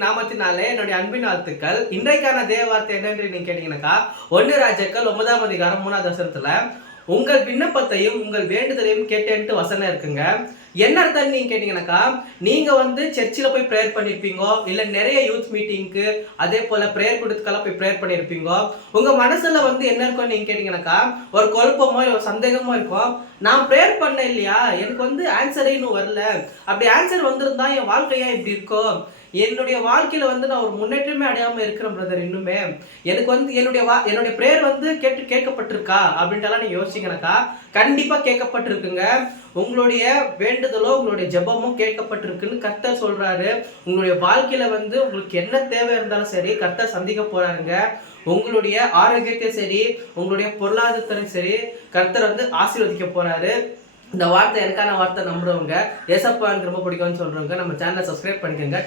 இயேசுவின் நாமத்தினாலே என்னுடைய அன்பின் வாழ்த்துக்கள். இன்றைக்கான தேவ வார்த்தை என்னன்னு நீங்க கேட்டீங்கன்னாக்கா 1 ராஜாக்கள் 9ஆம் அதிகாரம் 3வது வசனத்துல உங்கள் விண்ணப்பத்தையும் உங்கள் வேண்டுதலையும் கேட்டேன்ட்டு வசனம் இருக்குங்க. என்ன அர்த்தம் நீங்க கேட்டீங்கன்னாக்கா, நீங்க சர்ச்சில் போய் ப்ரேயர் பண்ணிருப்பீங்க, இல்ல நிறைய யூத் மீட்டிங்க்கு அதே போல ப்ரேயர் கொடுத்துக்கெல்லாம் போய் ப்ரேயர் பண்ணிருப்பீங்க. உங்க மனசுல என்ன இருக்கும் நீங்க கேட்டீங்கன்னாக்கா, ஒரு குழப்பமோ ஒரு சந்தேகமோ இருக்கும். நான் ப்ரேயர் பண்ண இல்லையா, எனக்கு ஆன்சரே இன்னும் வரல, அப்படி ஆன்சர் வந்திருந்தா என் வாழ்க்கையா இப்படி இருக்கும், என்னுடைய வாழ்க்கையில நான் ஒரு முன்னேற்றமே அடையாம இருக்கிறேன் பிரதர். இன்னுமே எனக்கு என்னுடைய பிரேயர் கேட்கப்பட்டிருக்கா அப்படின்ட்டு நீங்க யோசிச்சீங்கன்னாக்கா, கண்டிப்பா கேட்கப்பட்டிருக்குங்க. உங்களுடைய வேண்டுதலோ உங்களுடைய ஜெபமும் கேட்கப்பட்டிருக்குன்னு கர்த்தர் சொல்றாரு. உங்களுடைய வாழ்க்கையில உங்களுக்கு என்ன தேவை இருந்தாலும் சரி கர்த்தர் சந்திக்க போறாருங்க. உங்களுடைய ஆரோக்கியத்தையும் சரி உங்களுடைய பொருளாதாரத்தையும் சரி கர்த்தர் ஆசீர்வதிக்க போறாரு. இந்த வார்த்தை எனக்கான வார்த்தை நம்புறவங்க, ஏசப்பா எனக்கு ரொம்ப பிடிக்கும்னு சொல்றவங்க நம்ம சேனலை சப்ஸ்கிரைப் பண்ணிக்கோங்க.